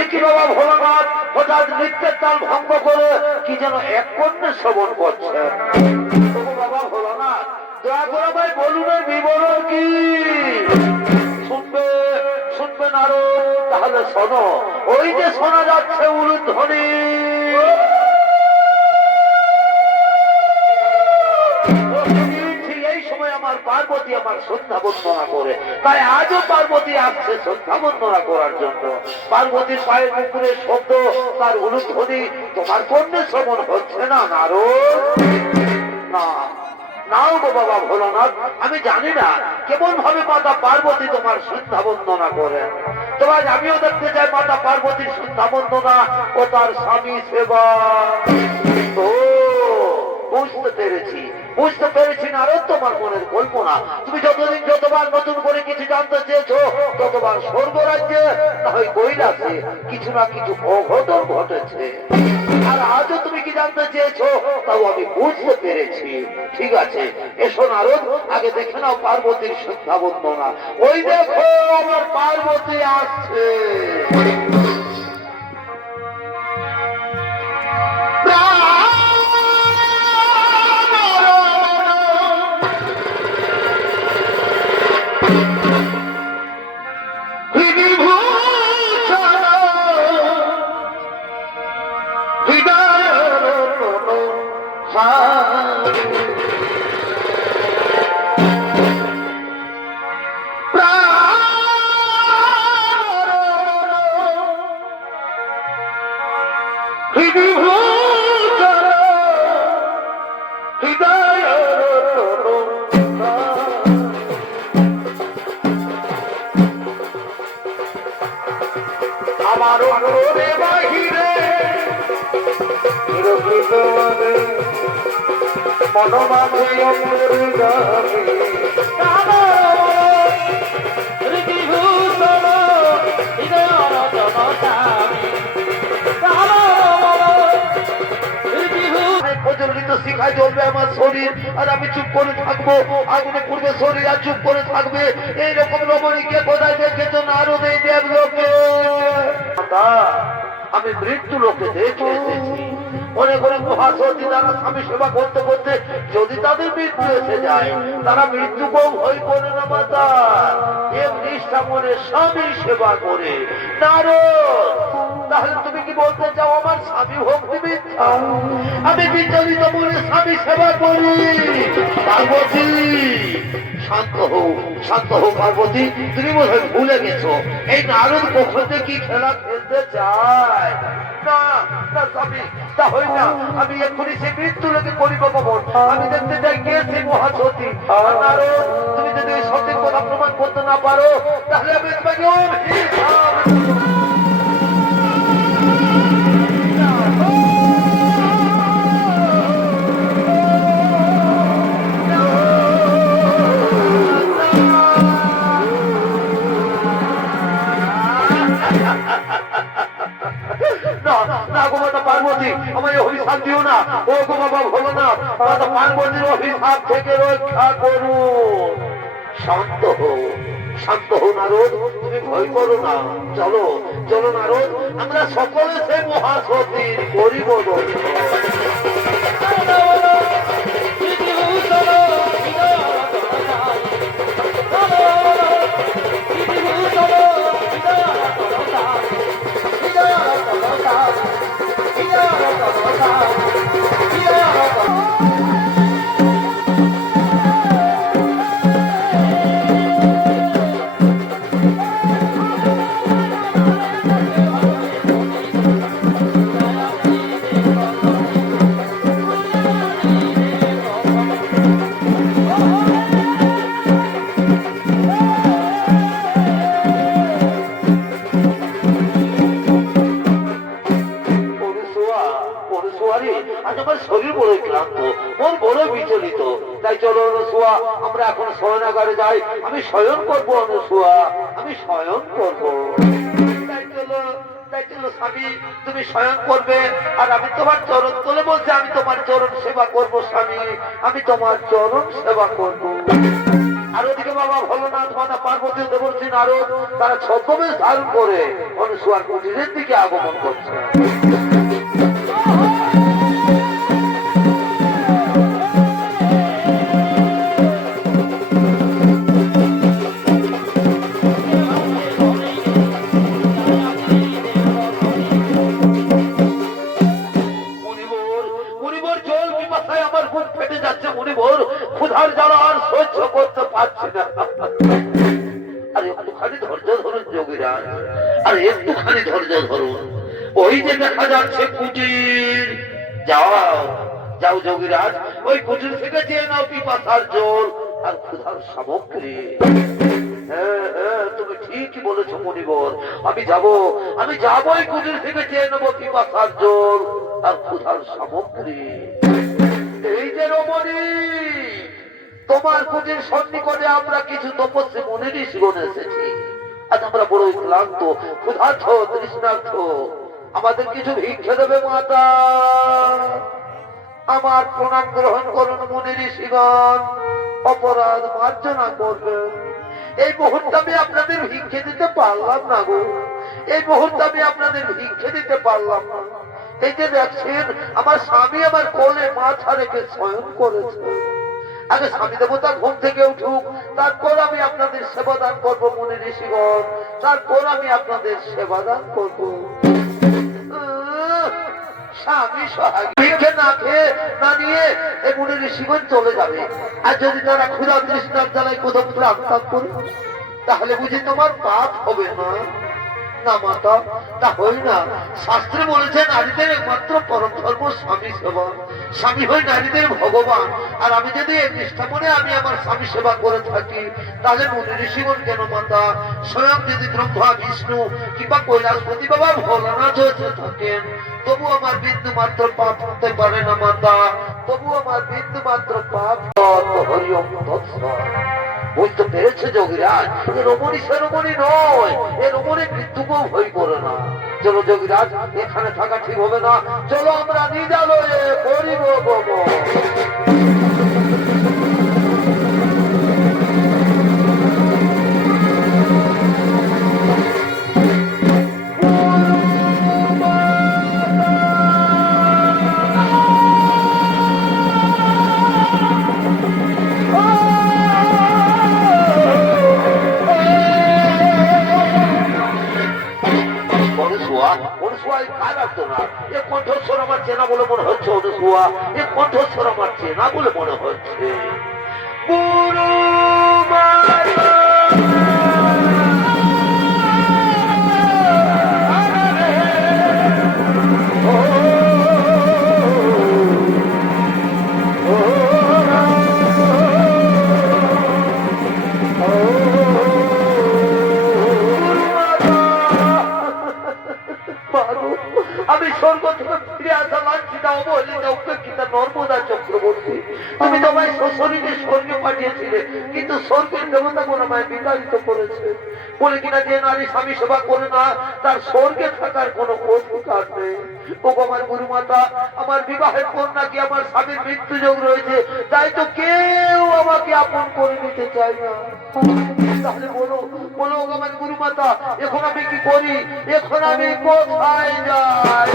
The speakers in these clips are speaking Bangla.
একই বাবা ভোলানাথ হঠাৎ নৃত্যের তাল ভঙ্গ করে কি যেন এক কন্যা শ্রবণ করছে। বাবা ভোলানাথ দয়া করে ভাই বলুন বিবরণ কি? শুনবেন আরো? তাহলে শোনো, ওই যে শোনা যাচ্ছে উলুধ্বনি। আমার পার্বতী আমার শ্রদ্ধা বন্দনা করে, তাই আজও পার্বতী আসছে শ্রদ্ধা বন্দনা করার জন্য। পার্বতীর পায়ের মুখের শব্দ, তার উলুধ্বনি তোমার কর্ণে শ্রবণ হচ্ছে না নারদ? না নাও গো বাবা ভোলানাথ, আমি জানি না কেমন ভাবে মাতা পার্বতী তোমার শ্রদ্ধা বন্দনা করেন। তোমার আমিও দেখতে চাই মাতা পার্বতীর শ্রদ্ধা বন্দনা ও তার স্বামী সেবা। ও বুঝতে পেরেছি নারদ, তোমার মনের কল্পনা। তুমি যতদিন যতবার নতুন করে কিছু জানতে চেয়েছো, ততবার স্বর্গ রাজ্যে না হয় কৈলাসে কিছু না কিছু অঘটন ঘটেছে। আর আজও তুমি কি জানতে চেয়েছো, তাও আমি বুঝতে পেরেছি। ঠিক আছে, এসো নারদ, আগে দেখে নাও পার্বতীর শ্রদ্ধা বন্দনা। ওই দেখো আমার পার্বতী আসছে। আমার অন্তরে বাহিরে মনোমাঝে যাবে প্রচলিত শিখায় চলবে আমার শরীর, আর আমি চুপ করে থাকবো। আগুনে পূর্বে শরীর আর চুপ করে থাকবে। এইরকম রমণীকে কোথায় দেখেছো নারদ? এই দেবলোকে। আমি মৃত্যু লোকে দেখে এসেছি। অনেক অনেক মহাসতী তারা স্বামী সেবা করতে করতে যদি তাদের মৃত্যু এসে যায়, তারা মৃত্যুকেও ভয় করে না মাতা। এক নিষ্ঠা মনে স্বামী সেবা করে। নারদ, তাহলে তুমি কি বলতে চাও আমার স্বামী ভক্তি মিথ্যা? আমি বিচলিত মনে স্বামী সেবা করি। পার্বতী শান্ত হও পার্বতী, তুমি বোধহয় ভুলে গেছো এই নারদ কখন কি খেলা খেলতে চায়। না না স্বামী, তা হয় না। আমি এক্ষুনি সে মৃত্যু লোকে করিব কবর। আমি দেখতে চাই কে সেই মহাসতী। নারদ, তুমি যদি ওই সত্যের কথা প্রমাণ করতে না পারো, তাহলে আমি তোমাকে পার্বতী আমায় অভিশাপ দিও না। ও গো বাবা ভোলানাথ, মাতা পার্বতীর অভিশাপ থেকে রক্ষা করুন। শান্ত হো নারদ, তুমি ভয় করো না। চলো নারদ, আমরা সকলে সে মহাসতীর করিব শরীর বড়ই ক্লান্ত, মন বড় বিচলিত। তাই চলো অনুসুয়া, আমরা এখন শয়নাগারে যাই। আমি শয়ন করবো অনুসুয়া, আমি শয়ন করবো। তাই চলো স্বামী, তুমি শয়ন করবে আর আমি তোমার চরণ তলে বলছি আমি তোমার চরণ সেবা করবো। স্বামী, আমি তোমার চরণ সেবা করবো। আর ওদিকে বাবা ভোলানাথ, মাতা পার্বতী, দেবর্ষী নারদ তারা ছদ্মবেশ ধারণ করে অনুসুয়ার কুটিরের দিকে আগমন করছে। ক্ষুধার জ্বালা আর সহ্য করতে পারছি না। আর একটুখানি ধৈর্য ধরুন যোগীরাজ, আর একটুখানি ধৈর্য ধরুন। ওই যে দেখা যাচ্ছে কুটির, যাও যাও যোগীরাজ, ওই কুটির থেকে চেয়ে নাও পিপাসার জল আর ক্ষুধার সামগ্রী। হ্যাঁ হ্যাঁ, তুমি ঠিকই বলেছো মণিবর, আমি যাবো ওই কুটির থেকে চেয়ে নেবো পিপাসার জল আর ক্ষুধার সামগ্রী। এই যে রমণী, তোমার কুটির সন্নিকটে আমরা কিছু তপস্বী মুনি ঋষিগণ এসেছি। আজ আমরা বড়ই ক্লান্ত, ক্ষুধার্ত, তৃষ্ণার্ত, আমাদের কিছু ভিক্ষে দেবে মাতা? আমার প্রণাম গ্রহণ করুন মুনি ঋষিগণ, অপরাধ মার্জনা করবেন। এই মুহূর্তে আমি আপনাদের ভিক্ষে দিতে পারলাম না গো, এই মুহূর্তে আমি আপনাদের ভিক্ষে দিতে পারলাম না। এই যে দেখছেন, আমার স্বামী আমার কোলে মাথা রেখে শয়ন করেছে। আগে স্বামী দেবতা ঘুম থেকে উঠুক, তারপর আমি আপনাদের সেবা দান করবো মুনি ঋষিগণ, তারপর আমি আপনাদের সেবা দান করবো। স্বামী ভিক্ষে না খেয়ে না নিয়ে এই মুনি ঋষিগণ চলে যাবে। আর যদি তারা ক্ষুধা তৃষ্ণার জ্বালায় কোথাও প্রাণ ত্যাগ করে, তাহলে বুঝি তোমার পাপ হবে না? না মাতা, তা হই না। শাস্ত্রে বলেছে নারীদের একমাত্র পরম ধর্ম স্বামী সেবা, স্বামী হই নারীদের ভগবান। আর আমি যদি এই নিষ্ঠা মনে আমি আমার স্বামী সেবা করে থাকি, তাহলে মুনি ঋষিগণ কেন মাতা, স্বয়ং যদি ব্রহ্মা বিষ্ণু কিংবা কৈলাসপতি বাবা ভোলানাথ হয়ে থাকেন, তবু আমার বিন্দু মাত্র পাপ হতে পারে না মাতা, তবু আমার বিন্দু মাত্র পাপ। হরি ওম তৎসৎ। বুঝতে পেরেছে যোগীরাজ, এ রমণী সে রমণী নয়, এ রমণী মৃত্যুকেও ভয় করে না। চলো যোগীরাজ, এখানে থাকা ঠিক হবে না, চলো আমরা নিজালয়ে করিব গমন। কণ্ঠস্বর আমার চেনা বলে মনে হচ্ছে অনুসুয়া, এ কণ্ঠস্বর আমার চেনা বলে মনে হচ্ছে। গুরু আমি স্বর্গ থেকে ফিরে আসা লাঞ্ছিতা অবহেলিতা উপেক্ষিতা নর্মদা চক্রবর্তী, তুমি তোমায় সশরীরে স্বর্গে পাঠিয়েছিলে, কিন্তু স্বর্গের দেবতা কোন আমায় বিতাড়িত করেছে বলে কিনা যে নারী স্বামী সেবা করে না তার স্বর্গে থাকার কোন অধিকার নেই। ও আমার গুরুমাতা, আমার বিবাহের পর নাকি আমার স্বামীর মৃত্যু যোগ রয়েছে, তাই তো কেউ আমাকে আপন করে নিতে চায় না। তাহলে বলো বলো আমার গুরুমাতা, এখন আমি কি করি, এখন আমি কোথায় যাই?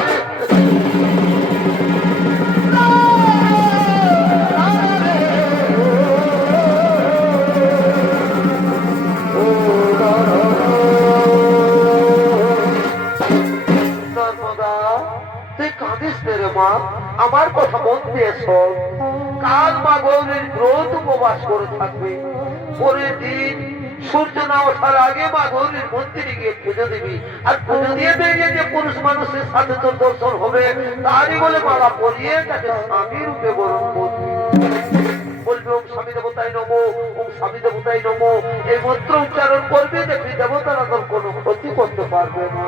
আমার কথা মন দিয়ে শোন, কাল মা গৌরীর ব্রত উপবাস করে থাকবে। পরের দিন সূর্য না ওঠার আগে মা গৌরীর মন্দিরে গিয়ে পুজো দিবি, আর পুজো দিয়ে বেরিয়ে যে পুরুষ মানুষের সাথে তোর দর্শন হবে তারই বলে মালা পরিয়ে তাকে স্বামী রূপে বরণ করবি। বলবি ওম স্বামী দেবতাই নমো, ওম স্বামী দেবতাই নমো, এই মন্ত্র উচ্চারণ করবি, দেখবি দেবতারা তোর কোনো ক্ষতি করতে পারবে না।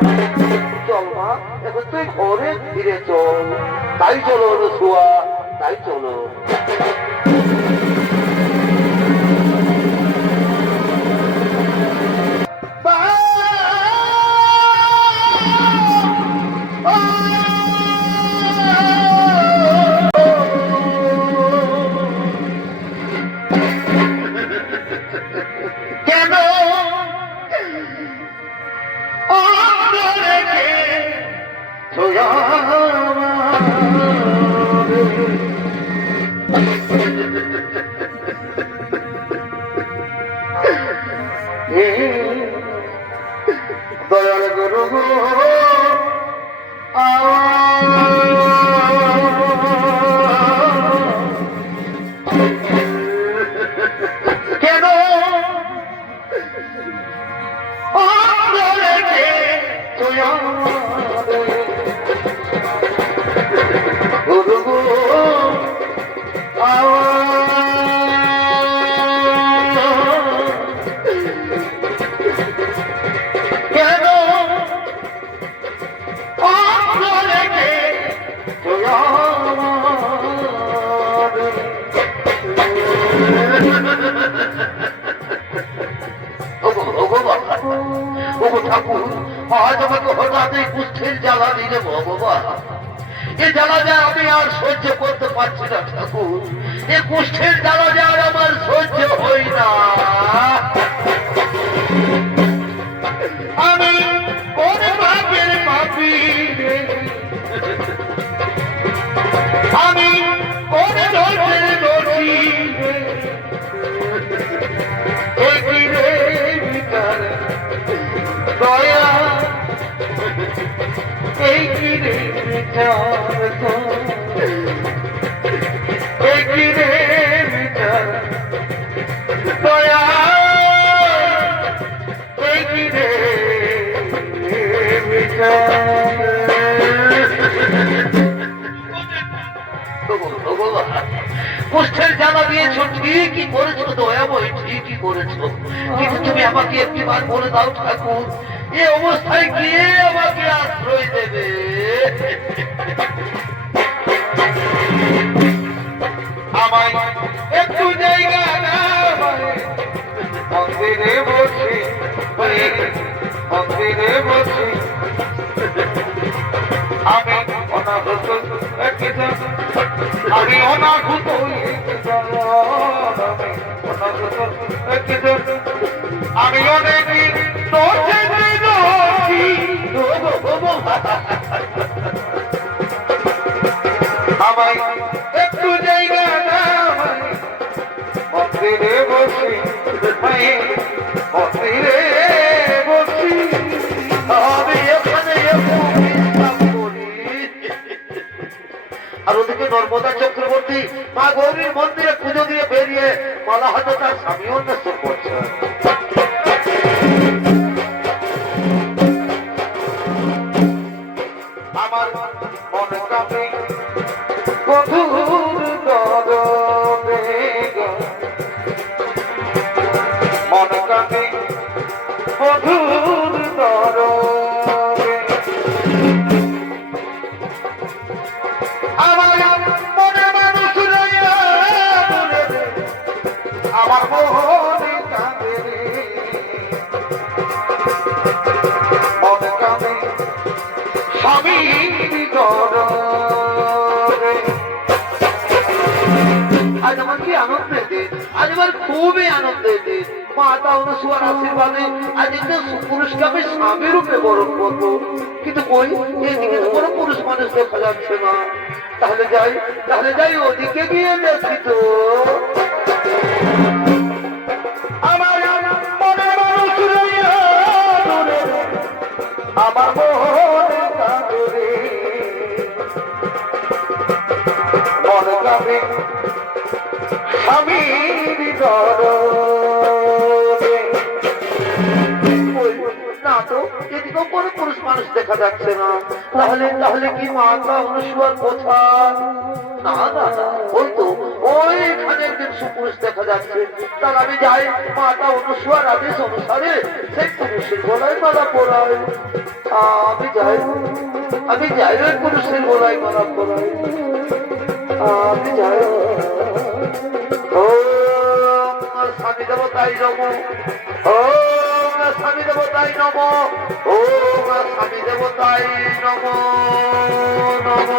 চল মা, এখন তুই ঘরে ফিরে চল। তাই চলো অনুসুয়া, তাই চলো। সোয়া দয়াল গুরু গো কেন গুরু গো ঠাকুর আজ আমাকে হঠাৎ এই কুষ্ঠের জ্বালা দিলে ভগবান এই জ্বালা যা আমি আর সহ্য করতে পারছি না ঠাকুর এই কুষ্ঠের জ্বালা যা আমার সহ্য হই না আমি কোন পাপের পাপী আমি কোন দোষের দোষী দয়া এই কিরে বিচার এই কিরে বিচার দয়া এই কিরে বিচার কুষ্ঠের জ্বালা দিয়েছ ঠিকই করেছো দয়াময় ঠিকই করেছো কিন্তু তুমি আমাকে একটিবার বলে দাও ঠাকুর এ অবস্থায় গিয়ে আমাকে আশ্রয় দেবে আমায় একটু জায়গা মন্দিরে বসে মন্দিরে বসে আমি অনাগত আমি অনাগত আমি অনেক আমায় একটু জায়গা মন্দিরে বসি মন্দিরে বসি আমি এখানে আর ওদিকে নর্মদা চক্রবর্তী মা গৌরীর মন্দিরে পুজো দিয়ে বেরিয়ে মালা হাতে তার স্বামী অন্বেষণ করছে আমার মনে কাঁপে বধুর দরদে মনে কাঁপে বধুর দরদে আমার মনে মানুষ রইয়া আমার মোহনে কাঁদে মনে কাঁদে স্বামী আজ আমার কি আনন্দের দিন আজ আমার খুবই আনন্দের দিন মাতা অনুসুয়ার আশীর্বাদে আজ একটা পুরুষকে আমি স্বামী রূপে বরণ করবো কিন্তু কই এদিকে তো কোনো পুরুষ মানুষ দেখা যাচ্ছে না তাহলে যাই ওদিকে গিয়ে দেখি তো আমার মনে মানুষ রইয়া আমার মোহনে কাঁদে মনে কাঁদে স্বামীর দরদে না তো এদিকেও কোনো পুরুষ মানুষ দেখা যাচ্ছে না তাহলে কি মাতা অনুসুয়ার কোথা না না ওই তো ওইখানে একজন সুপুরুষ দেখা যাচ্ছে তাহলে আমি যাই মাতা অনুসুয়ার আদেশ অনুসারে সেই পুরুষের গলায় মালা পরাই আমি যাই ওই পুরুষের গলায় মালা পরাই আমি যাই ও স্বামী দেবতাই নম ও স্বামী দেবতাই নম ও স্বামী দেবতাই নম নম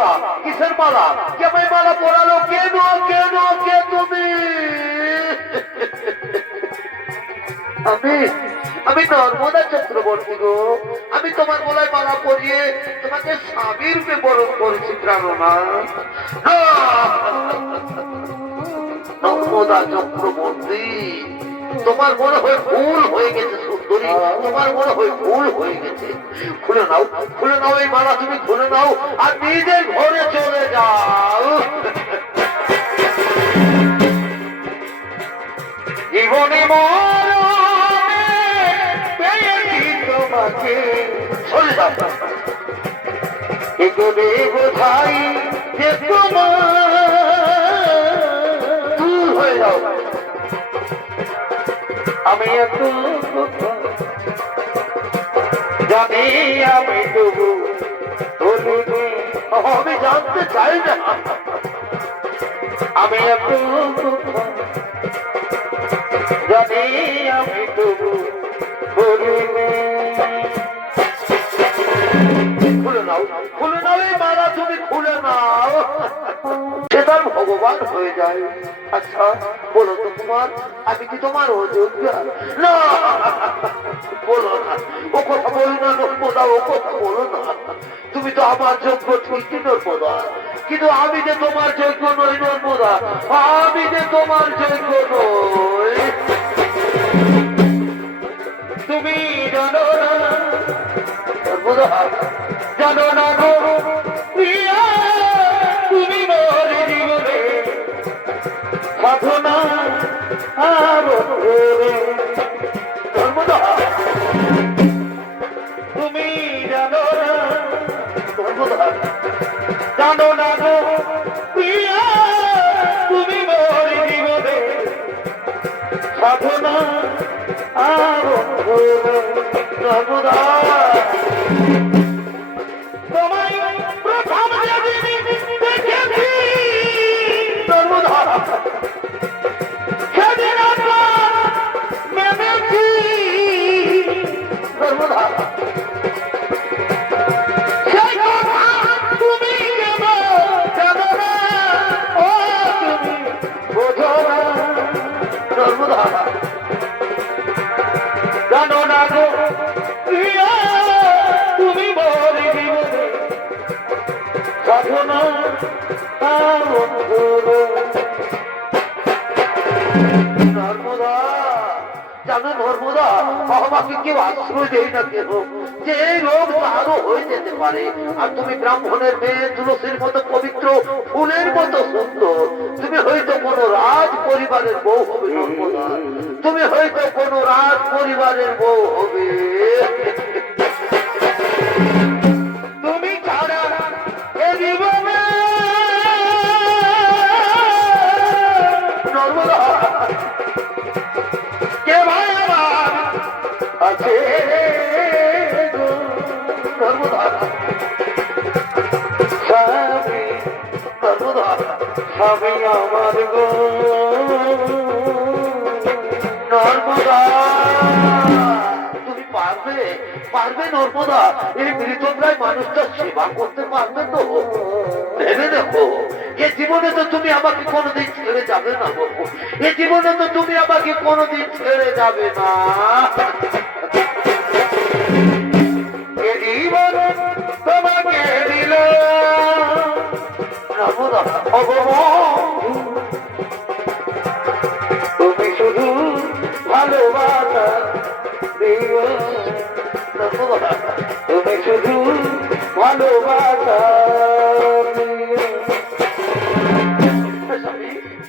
মালা? কিসের মালা? কে ভাই মালা পরালো? কেন কেন কে তুমি? আমি আমি নর্মদা চক্রবর্তী গো। আমি তোমার গলায় মালা পরিয়ে তোমাকে স্বামী রূপে বরণ করেছি প্রাণনা। নর্মদা চক্রবর্তী, তোমার মনে হয় ভুল হয়ে গেছে সুন্দরী, তোমার মনে হয় ভুল হয়ে গেছে। খুলে নাও, খুলে নাও এই মালা, তুমি খুলে নাও আর নিজের ঘরে চলে যাও। জীবনে তোমাকে চলে যাও, এগোবে বোঝাই যে তোমার দূর হয়ে যাও। আমি এত জানি, আমি তবু বলিনি, আমি জানতে চাই না। আমি এত জানি, আমি তবু বলিনি। খুলে নাও, খুলে নাও এই মালা, তুমি খুলে নাও, সেটা ভগবান হয়ে যায়। আচ্ছা বলো তো তোমার, আমি কি তোমার অযোগ্য? না বলো না, ও কথা বলো না নর্মদা, ও কথা বলো না। তুমি তো আমার যোগ্য ঠিকই নর্মদা, কিন্তু আমি যে তোমার যোগ্য নই নর্মদা, আমি যে তোমার যোগ্য নই। তুমি জানো না নর্মদা, জানো না গো প্রিয়া, তুমি মোর জীবনে সাধনা নর্মদা। তুমি জানো না নর্মদা, জানো না গো প্রিয়া, তুমি মোর জীবনে সাধনা নর্মদা। তোমায় প্রথম যেদিন দেখেছি নর্মদা, সেদিন আমার মেনেছি নর্মদা। সেই কথা তুমি কেন জানো না, ও তুমি বোঝো না নর্মদা। জানো না গো প্রিয়া, তুমি মোর জীবনে সাধনা নর্মদা। জানো নর্মদা, আমাকে কেউ আশ্রয় দেয় না কেন, যে এই রোগ তারও হয়ে যেতে পারে। আর তুমি ব্রাহ্মণের মেয়ে, তুলসীর মতো পবিত্র, ফুলের মতো সুন্দর। তুমি হয়তো কোনো রাজ পরিবারের বউ হবে নর্মদা, তুমি হয়তো কোনো রাজ পরিবারের বউ হবে। তুমি ছাড়া এ জীবনে নর্মদা কে ভাই আমার আছে নর্মদা। স্বামী নর্মদা, স্বামী আমার গো নর্মদা। তুমি পারবে, পারবে নর্মদা, এই মৃতপ্রায় মানুষটার সেবা করতে পারবে তো? ভেবে দেখো, এ জীবনে তো তুমি আমাকে কোনোদিন ছেড়ে যাবে না গো, এ জীবনে তো তুমি আমাকে কোনোদিন ছেড়ে যাবে না। এ জীবন তোমাকে দিল নর্মদা, তুমি শুধু ভালোবাসা দিও নর্মদা, তুমি শুধু ভালোবাসা।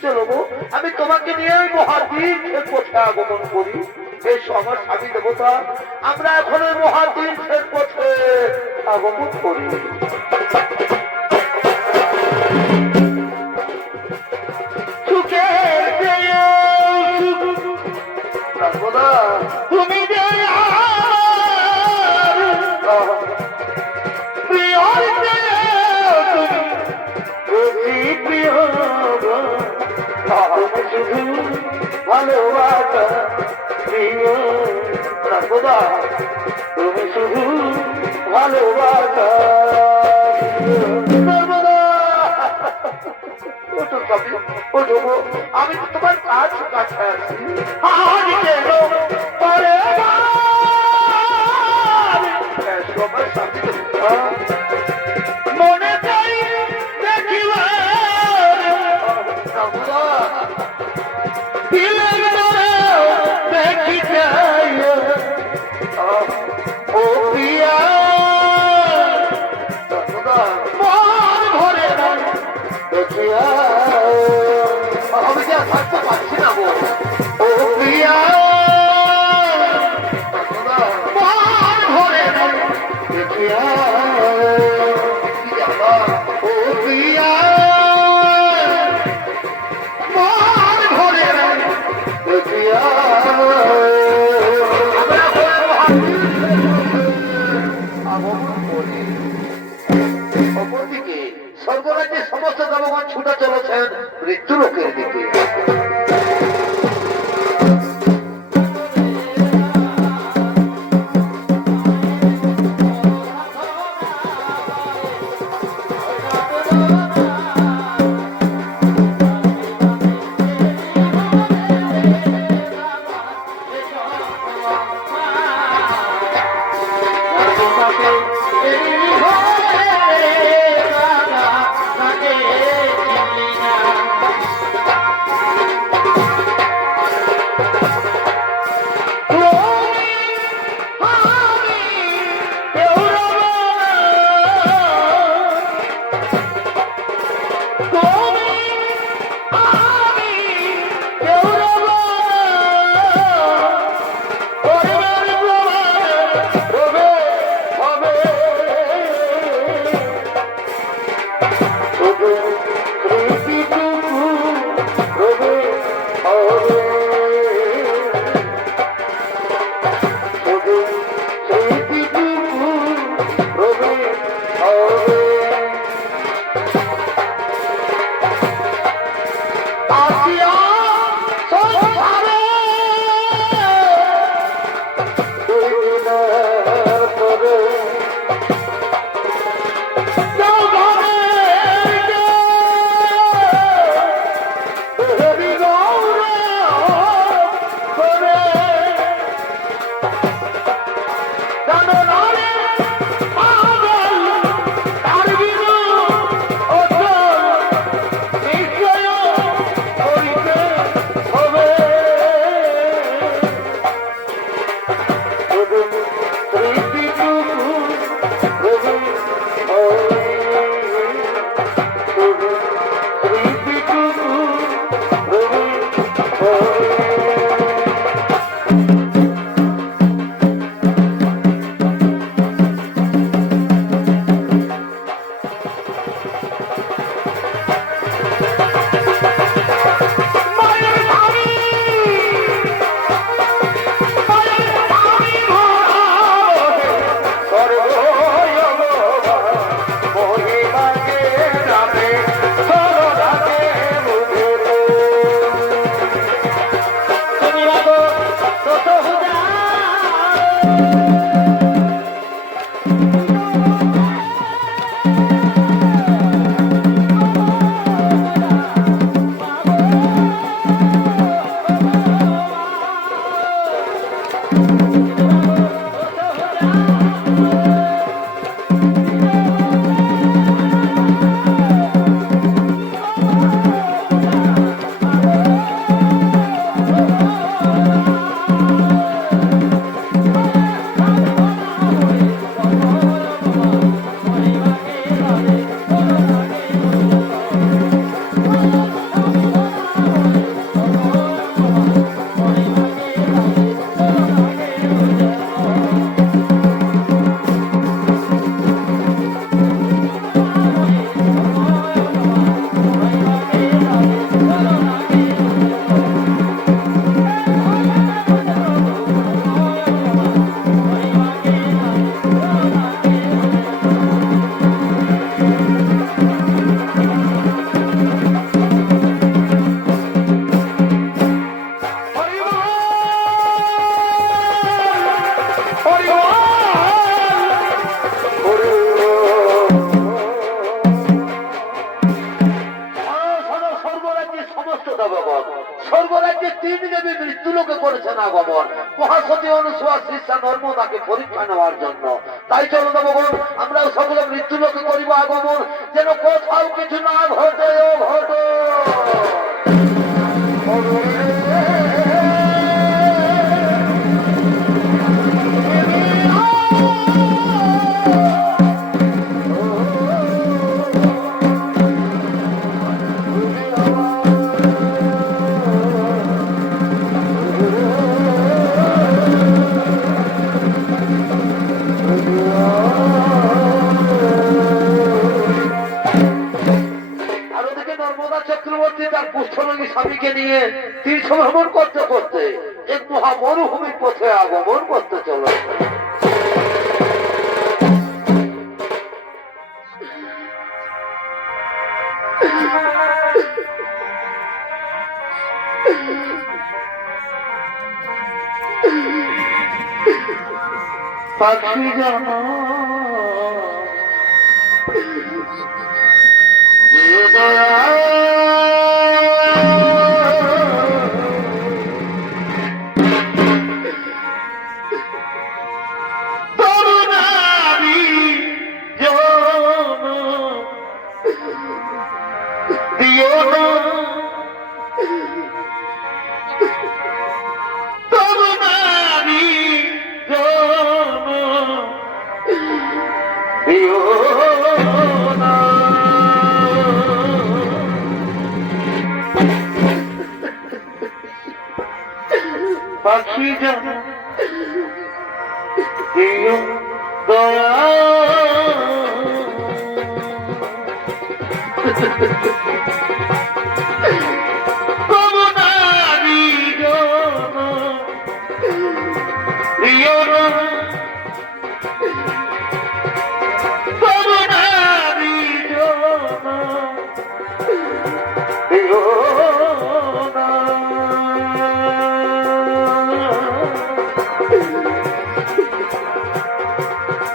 চলো গো, আমি তোমাকে নিয়ে ওই মহাতীর্থের পথে আগমন করি। বেশ আমার স্বামী দেবতা, আমরা এখন ওই মহাতীর্থের পথে আগমন করি। নর্মদা, তুমি যে প্রিয়, তুমি প্রিয়, তুমি শুধু ভালোবাসা প্রিয় নর্মদা, তুমি শুধু ভালোবাসা নর্মদা। ওঠো স্বামী, ওঠো গো। আমি তো তোমার কাছে কাছে আছি। আজ কেন পরে আমার স্বামী মনে চাই দেখিবার দিলের দেখি চাই ও প্রিয়া মন ভরে না দেখিয়া আমি যা থাকতে পারছি না গো ও প্রিয়া মন ভরে না দেখিয়া ও প্রিয়া মন ভরে না দেখিয়া অপরদিকে স্বর্গরাজ্যের সমস্ত দেবগণ ছুটে চলেছেন মৃত্যু লোকের দিকে। মহাসতী অনুসুয়া শিষ্যা নর্মদাকে পরীক্ষা নেওয়ার জন্য। তাই চলো দেবগণ, আমরাও সকলে মৃত্যু লোকে করিব আগমন, যেন কোথাও কিছু না ঘটে ও ঘটো। স্বামীকে নিয়ে তীর্থ ভ্রমণ করতে করতে এক মহা মরুভূমির পথে আগমন করতে চলো। পাখি জানা পাখি জানা দিও দয়া করুণারি দিও না করুণারি দিও না।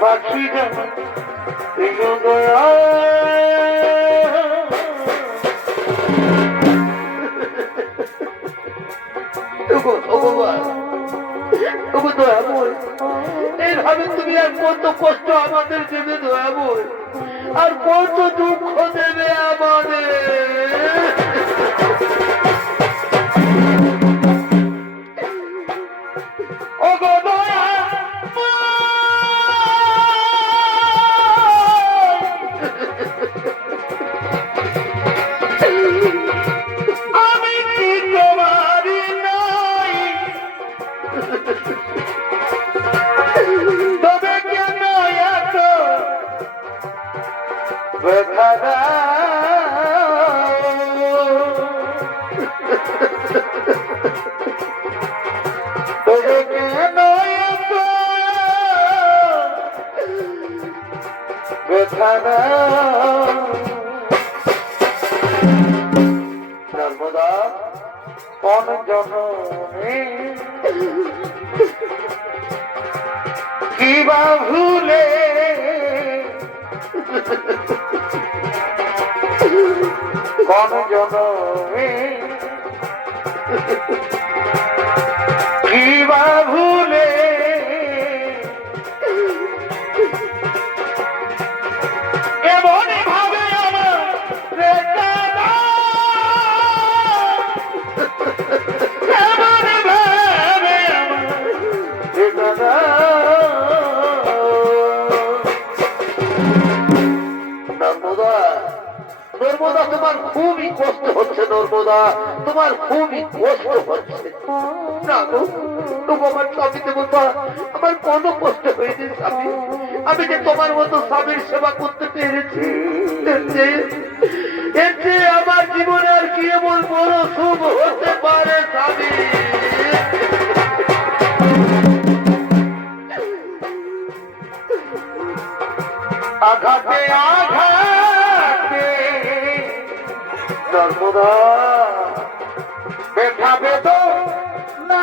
পাখি জানা দিও দয়া এইভাবে তুমি আর কত কষ্ট আমাদের দেবে দয়াবল, আর কত দুঃখ দেবে আমাদের। নর্মদা কোন জনমে কিবা ভুলে কোন জনমে কিবা ভুলে এমন ভাবে আমার নর্মদা তোমার খুবই কষ্ট হচ্ছে। নর্মদা তোমার খুবই কষ্ট হচ্ছে। না গো, আমার স্বামী দেবতা, আমার কোনো কষ্ট হয়নি স্বামী। আমি যে তোমার মতো স্বামীর সেবা করতে পেরেছি, এর চেয়ে আমার জীবনে আর কি এমন বড় শুভ হতে পারে স্বামী। আঘাতে আঘাতে নর্মদা ব্যথা বেদনা।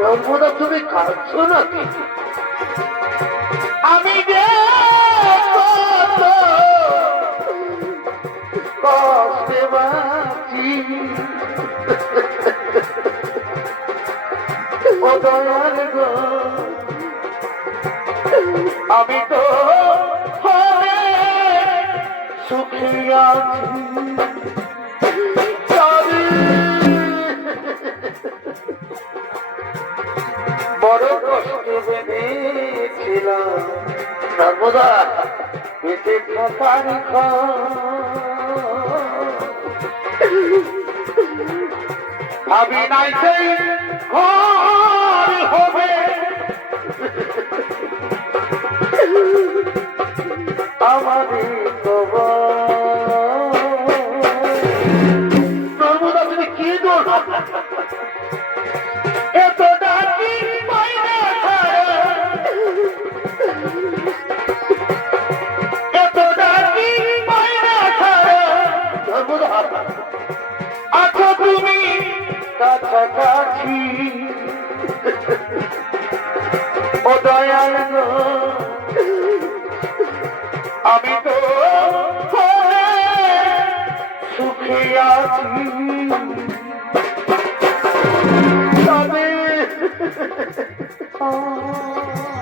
নর্মদা তুমি কাঁদছো নাকি? আমি যে কষ্টে বাঁচি ও দয়াল গো আমি তো সুখী আছি বড় কষ্ট বেঁধেছিলাম নর্মদা বেঁচে থাকার ভাবি নাই সেই ঘর হবে আমাদের নর্মদা তুমি কি দোষ এত ডাকি এত ডাকি নর্মদা আছো তুমি কাছাকাছি ও দয়াল গো আমি তো সুখে আছি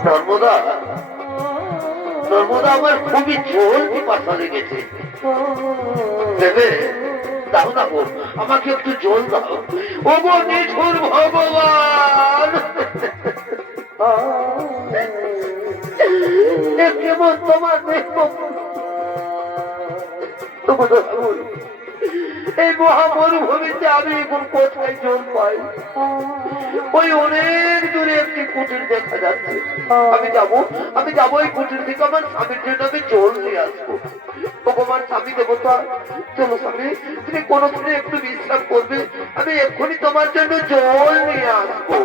নর্মদা নর্মদা আমার খুবই জোর পিপাসা লেগেছে দেবে দাও না গো আমাকে একটু জল দাও ও গো নিঠুর ভগবান কেমন তোমার দেখবো এই মহামরুভূমিতে আমি এখন কোথায় জল পাই ওই অনেক দূরে একটি কুটির দেখা যাচ্ছে আমি যাবো এই কুটির থেকে আমার স্বামীর জন্য আমি জল নিয়ে আসবো ভগবান স্বামী দেবতা চলো স্বামী তুমি কোনোদিনে একটু বিশ্রাম করবে আমি এক্ষুনি তোমার জন্য জল নিয়ে আসবো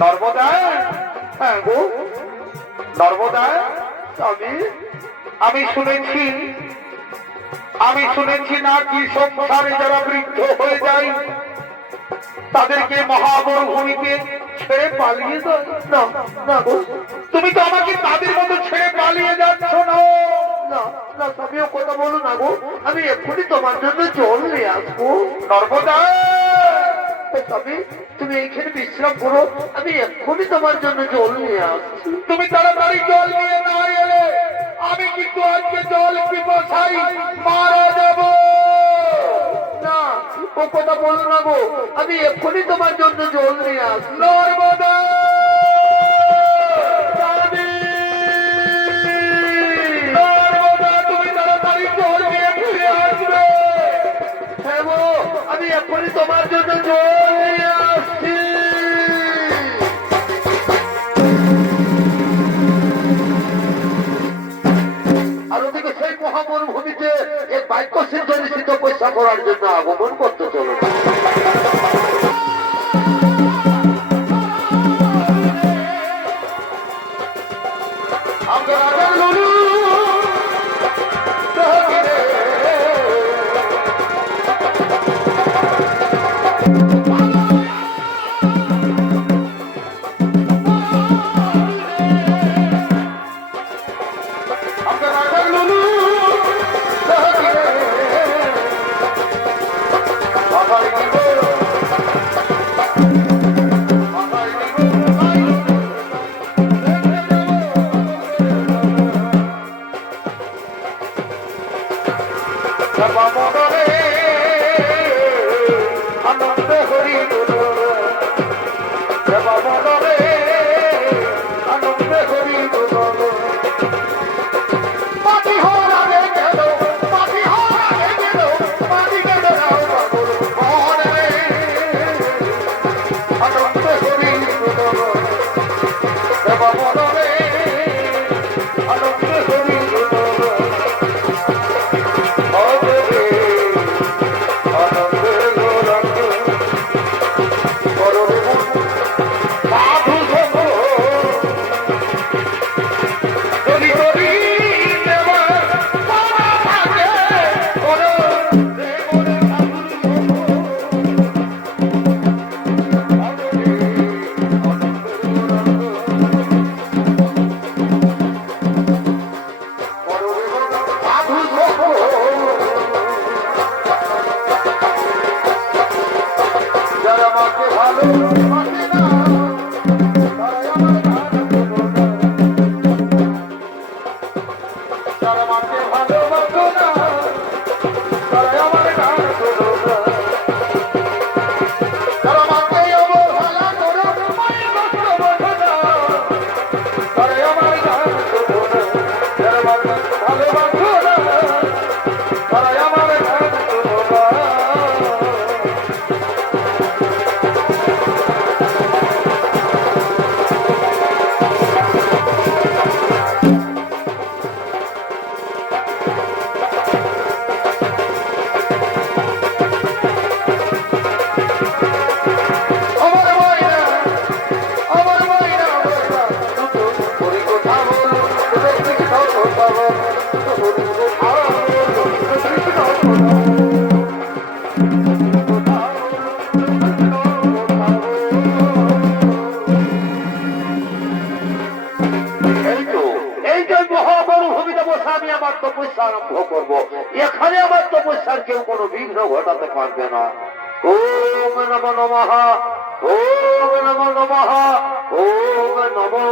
নর্মদা হ্যাঁ গো নর্মদা স্বামী আমি শুনেছি না কি সংসারে যারা বৃদ্ধ হয়ে যায় তাদেরকে মহামরুভূমিতে ছেড়ে পালিয়ে যায় না না গো তুমি তো আমাকে তাদের মতো ছেড়ে পালিয়ে যাচ্ছ না না না স্বামীও কথা বলো না গো আমি এক্ষুনি তোমার জন্য জল নিয়ে আসবো নর্মদা স্বামী তুমি এইখানে বিশ্রাম করো আমি এক্ষুনি তোমার জন্য জল নিয়ে আসছি তুমি তাড়াতাড়ি জল নিয়ে না এলে আমি কিন্তু আজকে জল পিপাসায় মারা যাব না ও কথা বলো না গো আমি এক্ষুনি তোমার জন্য জল নিয়ে আসছি নর্মদা তুমি তাড়াতাড়ি জল নিয়ে ফিরে আসবে হ্যাঁ গো আমি এক্ষুনি তোমার জন্য জল নিয়ে আসছি আর ওদিকে সেই মহামরুভূমিতে এক বাক্য সিদ্ধ পয়সা করার জন্য আগমন করতে চলো যারা মাকে ভালোবাসে না তারাই আমার গান শোনো না। যারা মাকে ভালোবাসো না তারাই আমার গান শোনো না। যারা মাকে অবহেলা করো মায়ের কষ্ট বোঝো না তারাই আমার গান শোনো না। যারা মাকে ভালোবাসো না তারাই আমার গান শোনো না। আমি আমার তপস্যা আরম্ভ করবো। এখানে আমার তপস্যার কেউ কোনো বিঘ্ন ঘটাতে পারবে না। ওম নমো নমঃ, ওম নমো নমঃ, ওম নমো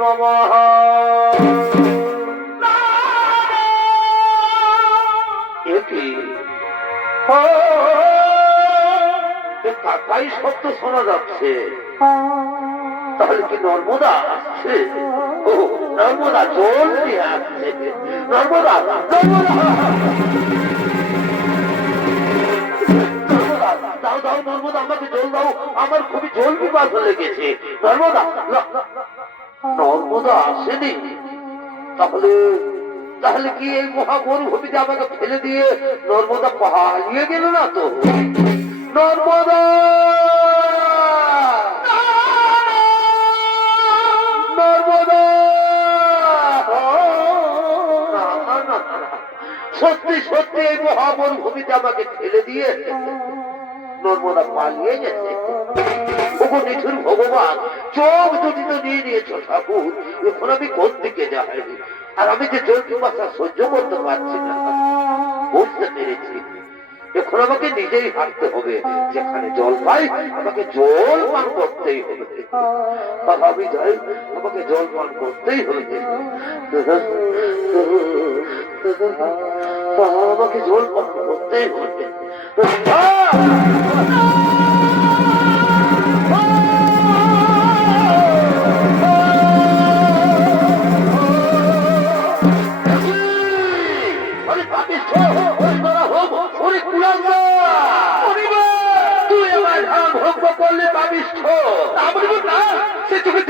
নমঃ। এটি কাকাই শব্দ শোনা যাচ্ছে, তাহলে কি নর্মদা আসছে? ও নর্মদা জল নিয়ে আসছে। নর্মদা নর্মদা দাও দাও নর্মদা আমাকে জল দাও, আমার খুবই জল বিবাদ লেগেছে। নর্মদা নর্মদা আসেনি, তাহলে তাহলে কি এই মহামরুভূমিতে আমাকে ফেলে দিয়ে নর্মদা পালিয়ে গেল না তো? নর্মদা নর্মদা সত্যি সত্যি এই মহামরুভূমিতে আমাকে ফেলে দিয়ে নর্মদা পালিয়ে গেছে। নিঠুর ভগবান, চোখ দুটি তো নিয়ে নিয়েছ ঠাকুর, এখন আমি কোন দিকে যাই? আর আমি যে জল পিপাসা সহ্য করতে পারছি না, বুঝতে পেরেছি এখন আমাকে নিজেই হাঁটতে হবে। যেখানে জল পাই আমাকে জল পান করতেই হবে। আমি যাই, আমাকে জল পান করতেই হবে। আমাকে জল পান করতেই হবে।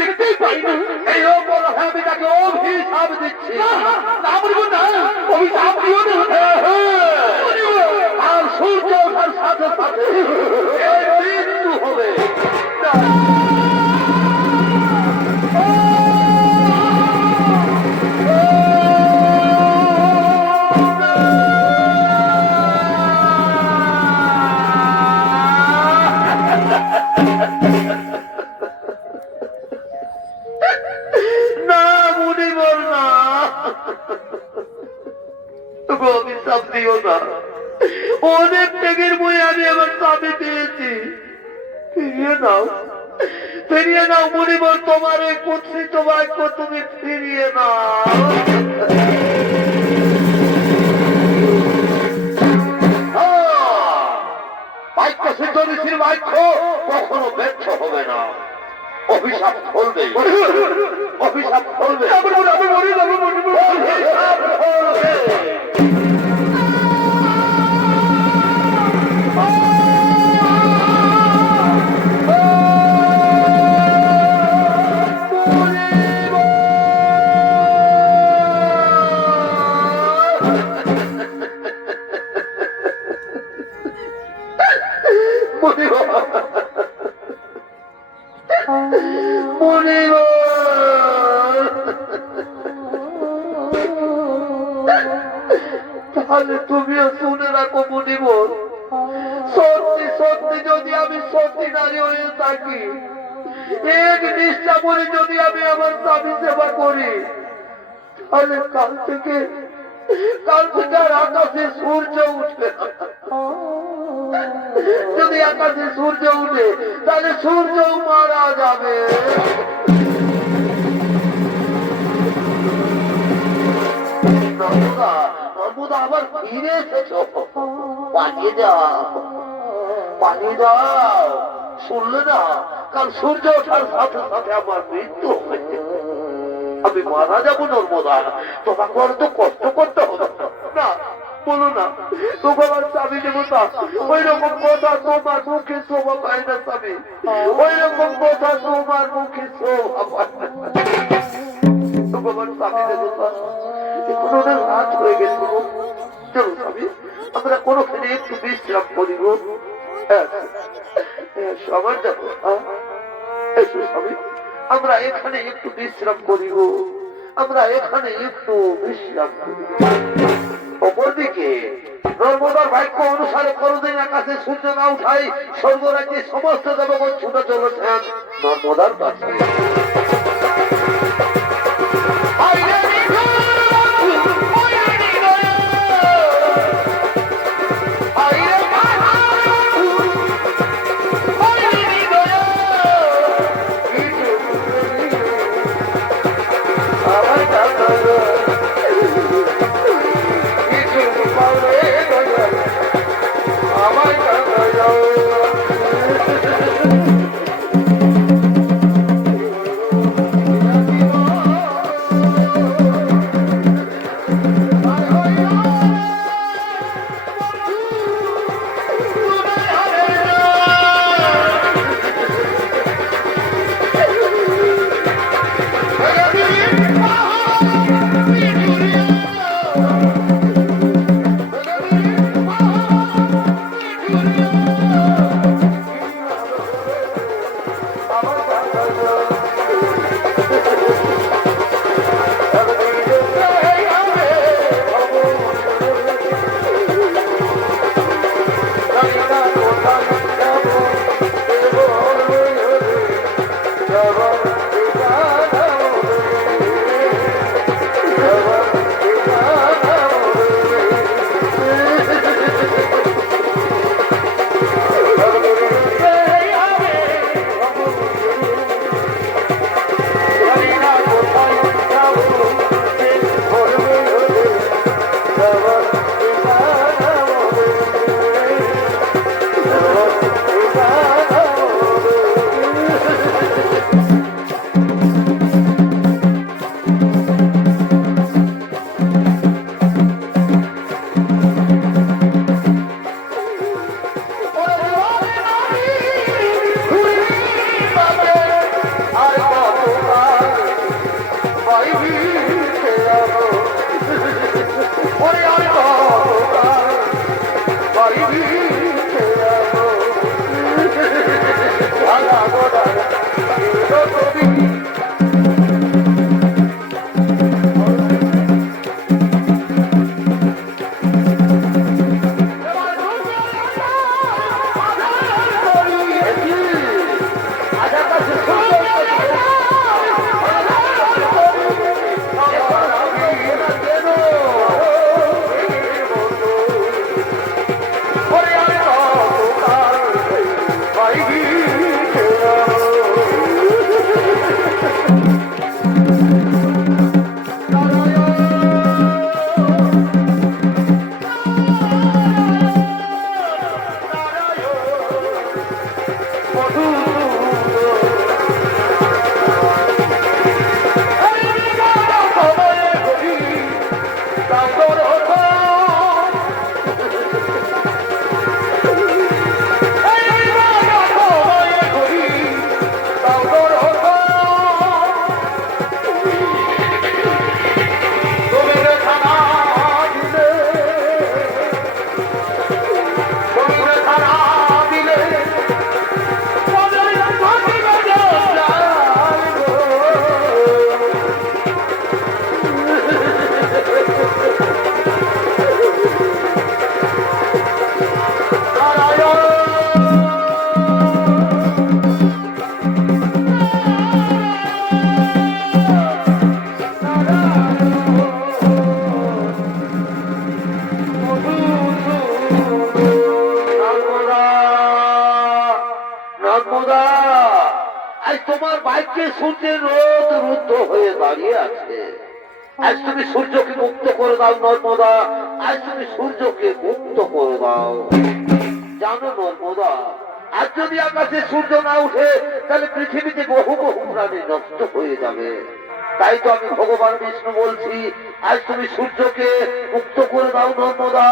দেখতেই পাই না, এই আমি তাকে অভিশাপ দিচ্ছি। অভিশাপ দিও না, আর সূর্য ওঠার সাথে সাথে মৃত্যু হবে। অনেক ত্যাগের বই আমি আমার স্বামী পেয়েছি, ফিরিয়ে নাও, ফিরিয়ে নাও মুনিবর, তোমার এই কুৎসিত বাক্য তুমি ফিরিয়ে নাও। বাক্য সিদ্ধ ঋষির বাক্য কখনো ব্যর্থ হবে না। অভিশাপ ফলবে, অভিশাপ ফলবে, অভিশাপ ফলবে। তাহলে তুমিও শুনে রাখো মুনিবর, সত্যি সত্যি যদি আমি সত্যি নারী হয়ে থাকি, এক নিষ্ঠা করে যদি আমি আমার স্বামী সেবা করি, তাহলে কাল থেকে আর আকাশে সূর্য উঠবে না। যদি আকাশে সূর্য উঠে তাহলে সূর্য মারা যাবে। নর্মদা আবার ফিরে এসেছো, পালিয়ে যাও, পালিয়ে যাও। শুনলে না, কাল সূর্য ওঠার সাথে সাথে আমার মৃত্যু হয়েছে, আমি মারা যাবো। নর্মদা, তোমাকে আর তো কষ্ট করতে হবে না, বলো না তোমার স্বামী দেবতা ওই রকম কথা তোমার মুখে শোভা পায় না। স্বামী ওই রকম কথা তোমার মুখে শোভা পায় না। তোমার স্বামী দেবতা এখন ওদের রাত হয়ে গেছে। চলো স্বামী, আমরা কোনোখানে একটু বিশ্রাম করি গো। সবার যাবো, এসো স্বামী, আমরা এখানে একটু বিশ্রাম করি গো, আমরা এখানে একটু বিশ্রাম করি। অপরদিকে নর্মদার বাক্য অনুসারে কোনদিন আকাশে সূর্য না উঠাই স্বর্গরাজ্যের সমস্ত দেবগণ ছুটে চলেছেন নর্মদার কাছে। নর্মদা, আজ তোমার বাইকে সূর্যের রোদ রুদ্ধ হয়ে দাঁড়িয়ে আছে। আজ তুমি সূর্যকে মুক্ত করে দাও নর্মদা, আজ তুমি সূর্যকে মুক্ত করে দাও। জানো নর্মদা, আজ যদি আকাশে সূর্য না উঠে তাহলে পৃথিবীতে বহু বহু প্রাণী নষ্ট হয়ে যাবে। তাই তো আমি ভগবান বিষ্ণু বলছি, আজ তুমি সূর্যকে মুক্ত করে দাও নর্মদা,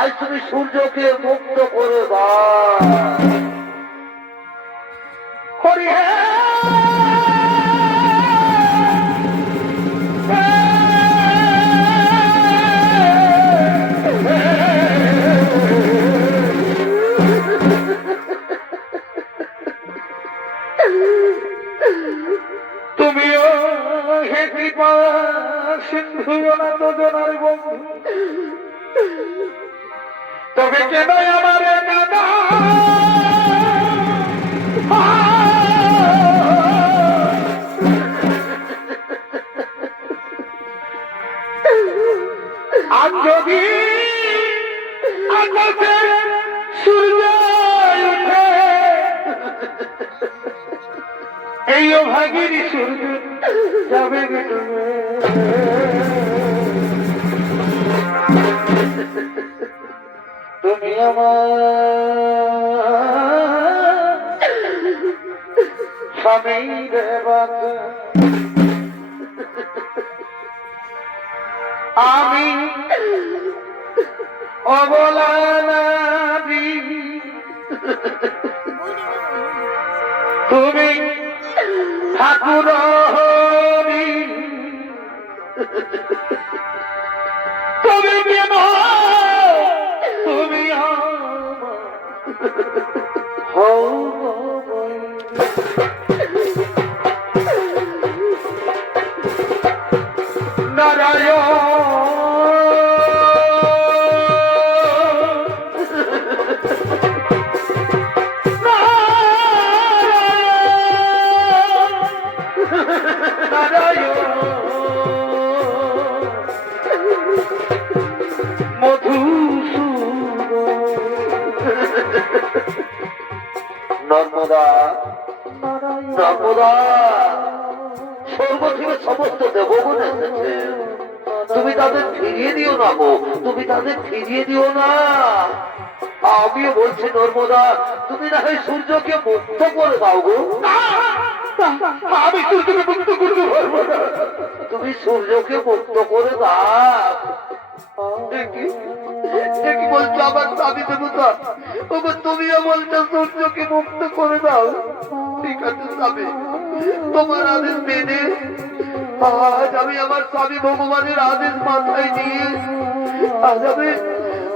আজ তুমি সূর্যকে মুক্ত করে দাও। হরি তুমিও হে কৃপা সিন্ধু অনাথ জনার বন্ধু, তবে কেন আমার দাদা আজ যদি আকাশে সূর্য উঠে এই অভাগীর সূর্য যাবে তুমি আমার স্বামীর বাবা, আমি অবলা নারী, তুমি ঠাকুর হরি, তুমি কেন তুমি নর্মদা, নর্মদা, স্বর্গ থেকে সমস্ত দেবগণ এসেছে, তুমি তাদের ফিরিয়ে দিও না গো, তুমি তাদের ফিরিয়ে দিও না। আমিও বলছি নর্মদা, তুমি না হয় সূর্যকে মুক্ত করে দাও গো। আমি সূর্যকে মুক্ত করতে পারবো না, তুমি সূর্যকে মুক্ত করে দাও। কি বলছো আমার স্বামী দেবতা? ওগো তুমিও বলছো সূর্যকে মুক্ত করে দাও। ঠিক আছে স্বামী, তোমার আদেশ মেনে আজ আমি আমার স্বামী ভগবানের আদেশ মাথায় নিয়ে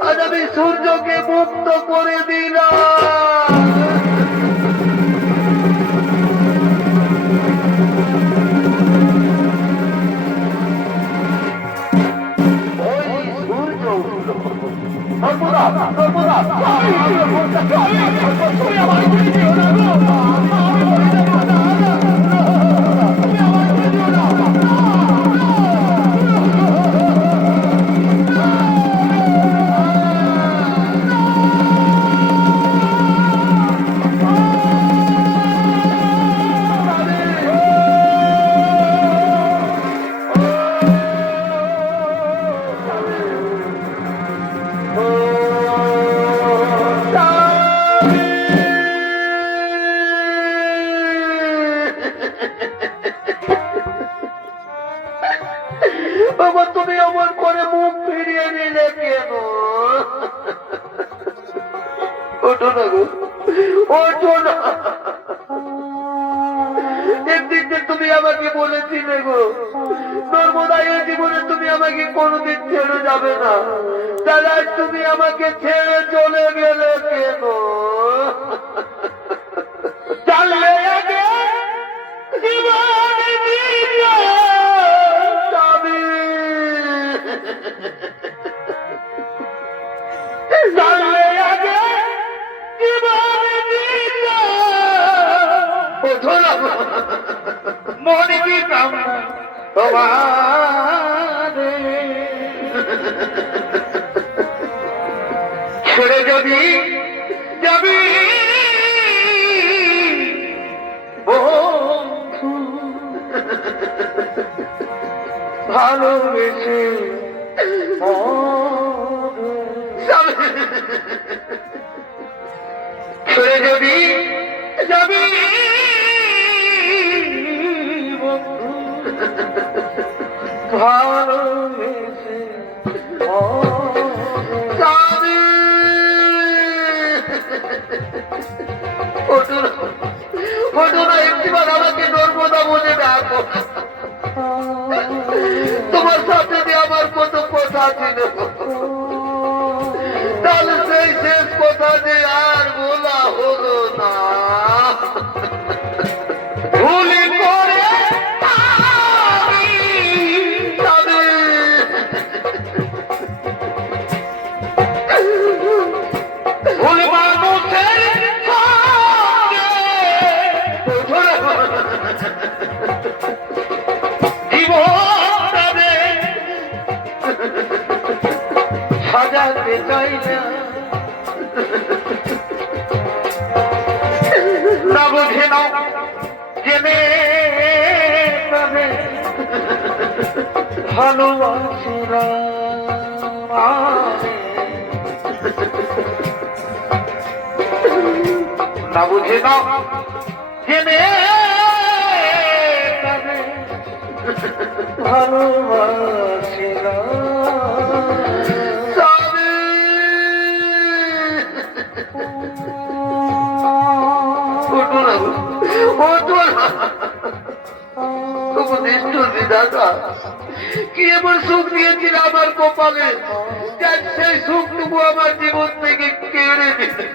আজ আমি সূর্যকে মুক্ত করে দিলাম। নর্মদা, নর্মদা, তুমি আমার করে মুখ ফিরিয়ে নিলে কেন? ওঠো না গো, ওঠো না। একদিন তুমি আমাকে বলেছিলে গো নর্মদা, এই জীবনে তুমি আমাকে কোনোদিন ছেড়ে যাবে না, তাহলে আজ তুমি আমাকে ছেড়ে চলে গেলে কেন? জানলে আগে জীবনে দিলে স্বামী, জানলে আগে জীবনে দিলে মনে দিতাম তোমার ছেড়ে যদি যাবি ভালোবেসে ছেড়ে যাবি যাবি বন্ধু ভালোবেসে যাবি ঘটনা একটিবার আমাকে নর্মদা বলে ডাকো তোমার সাথে যে আমার কত কথা ছিল তাহলে সেই শেষ কথা যে আর বলা হলো না ভুলি করে ভুল মানুষের সাজাতে চাই না বুঝে নাও জেনে ভালোবাসিরা না বুঝে নাও জেনে ভালোবাসিরা কি এমন সুখ দিয়েছিল আমার কপালে সেই সুখটুকু আমার জীবন থেকে কেড়ে দিতে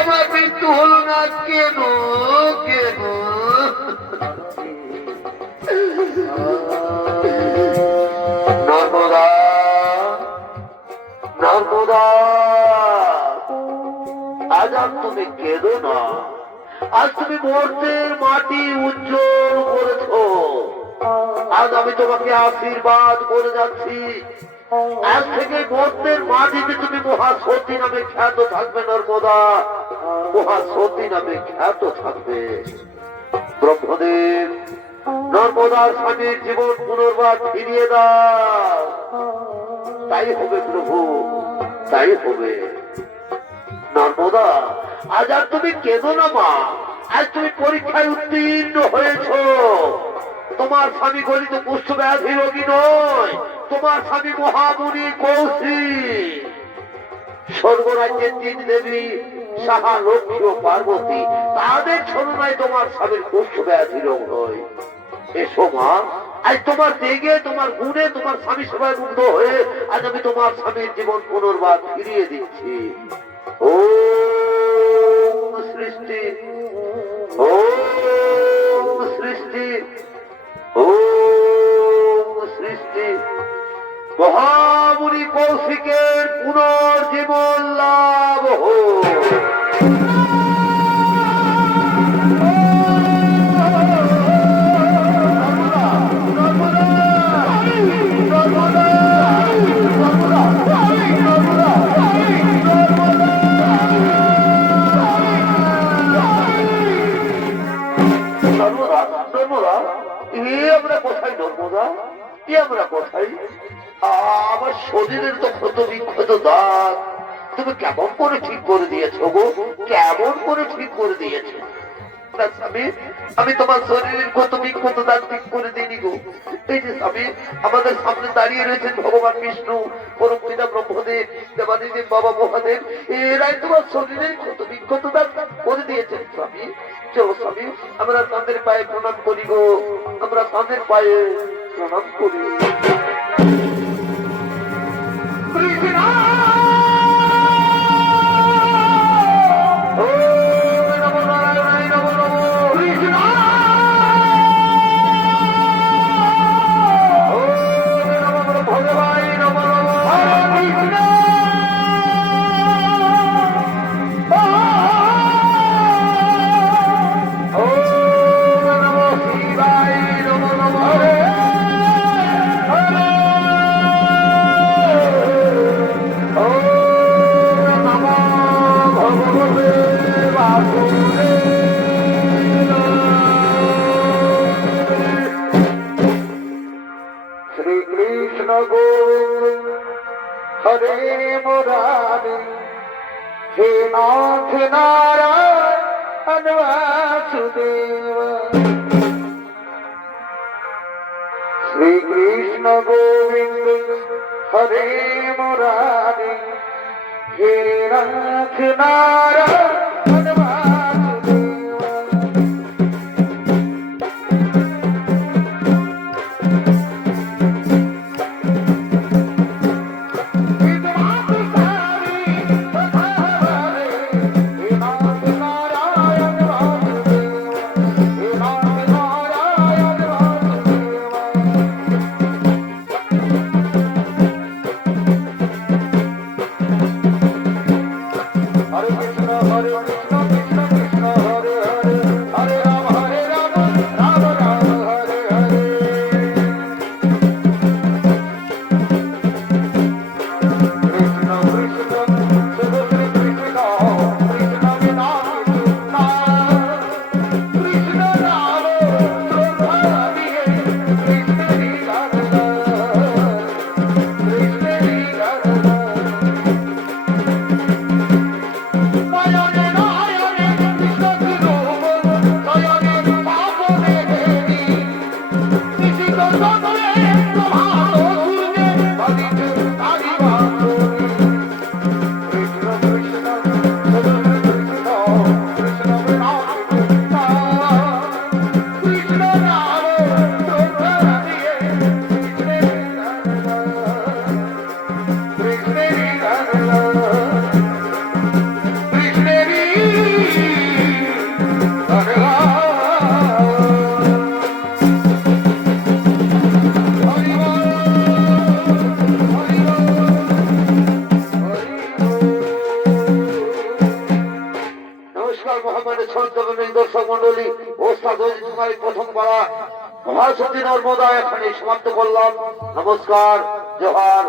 আমার মৃত্যু হলো না কেন কেন নর্মদা নর্মদা আজ আর তুমি কেঁদো না আজ তুমি মর্তের মাটি উজ্জ্বল করেছ আজ আমি তোমাকে আশীর্বাদ করে যাচ্ছি আজ থেকে মর্তের মাটিতে তুমি মহাসতী নামে খ্যাত থাকবে নর্মদা মহাসতী নামে খ্যাত থাকবে ব্রহ্মদেব নর্মদার স্বামীর জীবন পুনর্বার ফিরিয়ে দাও তাই হবে প্রভু তাই হবে নর্মদা আজ আর তুমি কেঁদো না মা আজ তুমি পরীক্ষায় উত্তীর্ণ হয়েছ তোমার স্বামী গলিত কুষ্ঠ ব্যাধি রোগী নয় তোমার স্বামী মহামুনি কৌশিক স্বর্গরাজ্যের তিন দেবী সাহা লক্ষ্মী ও পার্বতী তাদের ছলনায় তোমার স্বামীর কুষ্ঠ ব্যাধি রোগ নয় এসো মা আজ তোমার দেগে তোমার গুণে তোমার স্বামী সেবায় মুগ্ধ হয়ে আজ আমি তোমার স্বামীর জীবন পুনর্বার ফিরিয়ে দিচ্ছি ওম সৃষ্টি ওম সৃষ্টি ওম সৃষ্টি মহামুনি কৌশিকের পুনর্জীবন লাভ হোক আমার শরীরের তো ক্ষত বিক্ষত দাগ তুমি কেমন করে ঠিক করে দিয়েছো গো কেমন করে ঠিক করে দিয়েছো আমি তোমার শরীরের ক্ষত বিক্ষত দাগ ঠিক করে দিইনি গো এই যে স্বামী আমাদের সামনে দাঁড়িয়ে রয়েছেন ভগবান বিষ্ণু পরম পিতা ব্রহ্মদেব দেবাদিদেব বাবা মহাদেব এরাই তোমার শরীরের ক্ষত বিক্ষত দাগ করে দিয়েছেন স্বামী চলো স্বামী আমরা তাদের পায়ে প্রণাম করি গো আমরা তাদের পায়ে প্রণাম করি মুরারি হে নাথ নারায়ণ বাসুদেব শ্রী কৃষ্ণ গোবিন্দ হরে মুরারি হে নাথ নারায়ণ বাসুদেব দর্শক মন্ডলী ওস্তাদ প্রথম পাড়া মহাসতী নর্মদা এখানে সমাপ্ত করলাম। নমস্কার, জোহার।